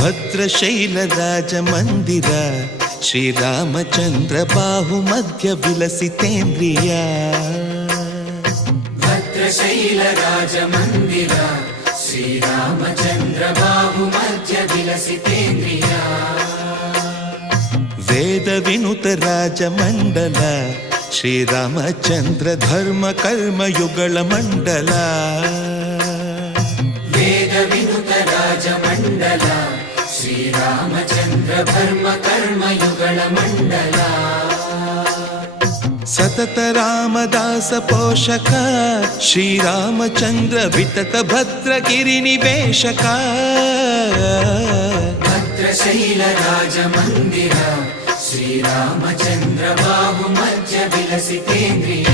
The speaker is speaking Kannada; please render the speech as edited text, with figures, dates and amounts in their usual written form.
ಭದ್ರಶೈಲ ರಾಜ ಮಂದಿರ ಶ್ರೀರಾಮಚಂದ್ರ ಬಾಹು ಮಧ್ಯ ವಿಲಸಿತೇಂದ್ರಿಯ. ಭದ್ರಶೈಲ ರಾಜ ಮಂದಿರ ಶ್ರೀರಾಮಚಂದ್ರ ಬಾಹು ಮಧ್ಯ ವಿಲಸಿತೇಂದ್ರಿಯ. ವೇದ ವಿನುತ ರಾಜ ಮಂಡಲ ಶ್ರೀರಾಮಚಂದ್ರ ಧರ್ಮ ಕರ್ಮಯುಗಳ ಮಂಡಲ. ವೇದ ವಿನುತ ರಾಜ ಮಂಡಲ ಶ್ರೀರಾಮಚಂದ್ರ ಧರ್ಮ ಕರ್ಮಯುಗಳ ಮಂಡಲ. ಸತತ ರಾಮದಾಸ ಪೋಷಕ ಶ್ರೀರಾಮಚಂದ್ರ ವಿತತ ಭದ್ರಗಿರಿ ನಿವೇಶಕ. ಭದ್ರಶೈಲ ರಾಜ ಮಂದಿರ ಶ್ರೀರಾಮಚಂದ್ರ ಬಾಹು ಮಧ್ಯ ವಿಲಸಿತೇಂದ್ರಿಯ.